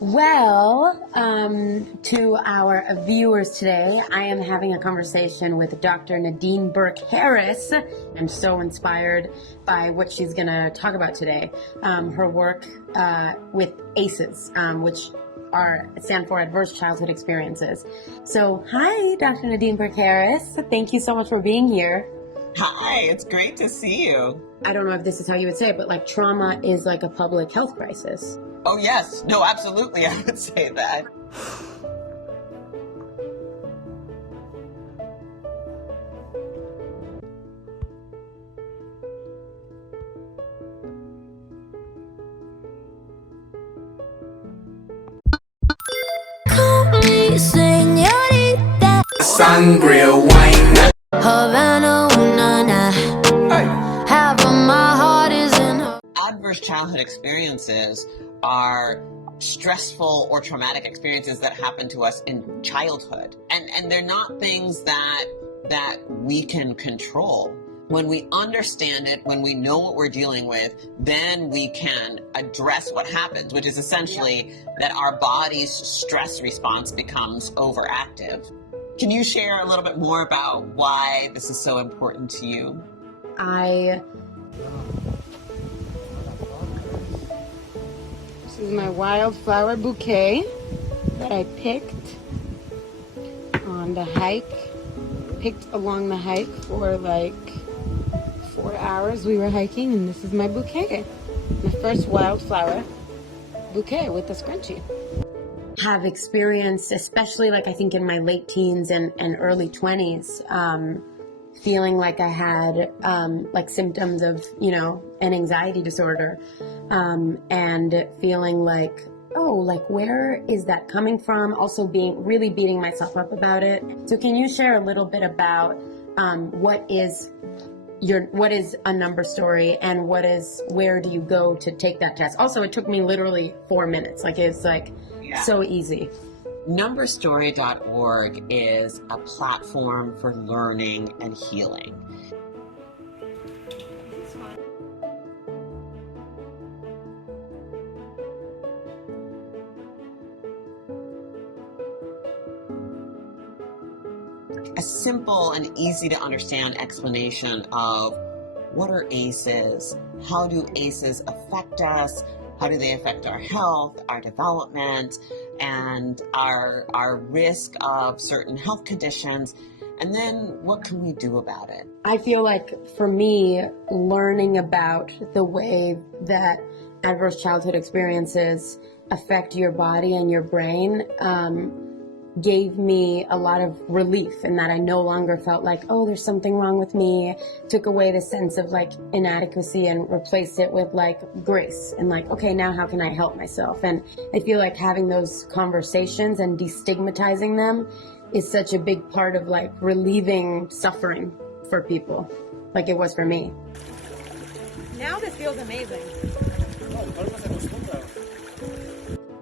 Well, to our viewers today, I am having a conversation with Dr. Nadine Burke Harris. I'm so inspired by what she's going to talk about today. Her work with ACEs, which stand for Adverse Childhood Experiences. So, hi, Dr. Nadine Burke Harris. Thank you so much for being here. Hi, it's great to see you. I don't know if this is how you would say it, but like trauma is like a public health crisis. Oh, yes. No, absolutely. I would say that. Call me señorita. Sangria wine. Havana, ooh, na. Half of my heart is in her. Adverse childhood experiences are stressful or traumatic experiences that happen to us in childhood. And they're not things that we can control. When we understand it, when we know what we're dealing with, then we can address what happens, which is essentially that our body's stress response becomes overactive. Can you share a little bit more about why this is so important to you? This is my wildflower bouquet that I picked on the hike. Picked along the hike for like 4 hours. We were hiking, and this is my bouquet. My first wildflower bouquet with a scrunchie. Have experienced, especially like I think in my late teens and early 20s, feeling like I had like symptoms of, an anxiety disorder, and feeling like, oh, like where is that coming from? Also really beating myself up about it. So can you share a little bit about what is a number story, and where do you go to take that test? Also, it took me literally 4 minutes. Like it's like so easy. Numberstory.org is a platform for learning and healing. A simple and easy to understand explanation of what are ACEs, how do ACEs affect us, how do they affect our health, our development, and our risk of certain health conditions, and then what can we do about it? I feel like for me, learning about the way that adverse childhood experiences affect your body and your brain gave me a lot of relief in that I no longer felt like, oh, there's something wrong with me. Took away the sense of like inadequacy and replaced it with like grace and like, okay, now how can I help myself? And I feel like having those conversations and destigmatizing them is such a big part of like relieving suffering for people, like it was for me. Now this feels amazing.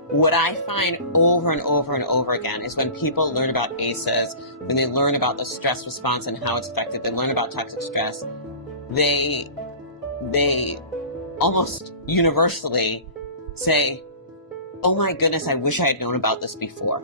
What I find over and over and over again is when people learn about ACEs, when they learn about the stress response and how it's affected, they learn about toxic stress, they almost universally say, oh my goodness, I wish I had known about this before.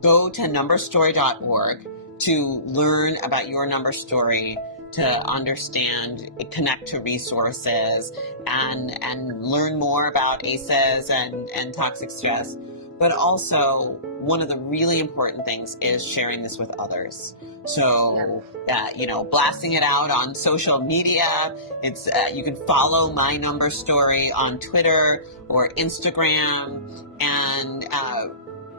Go to numberstory.org to learn about your number story, to understand, connect to resources, and learn more about ACEs and toxic stress. But also, one of the really important things is sharing this with others. So, blasting it out on social media. It's you can follow My Number Story on Twitter or Instagram, and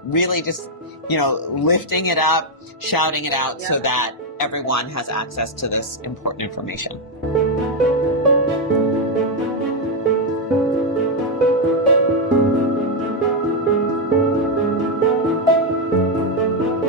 really just lifting it up, shouting it out, so that everyone has access to this important information.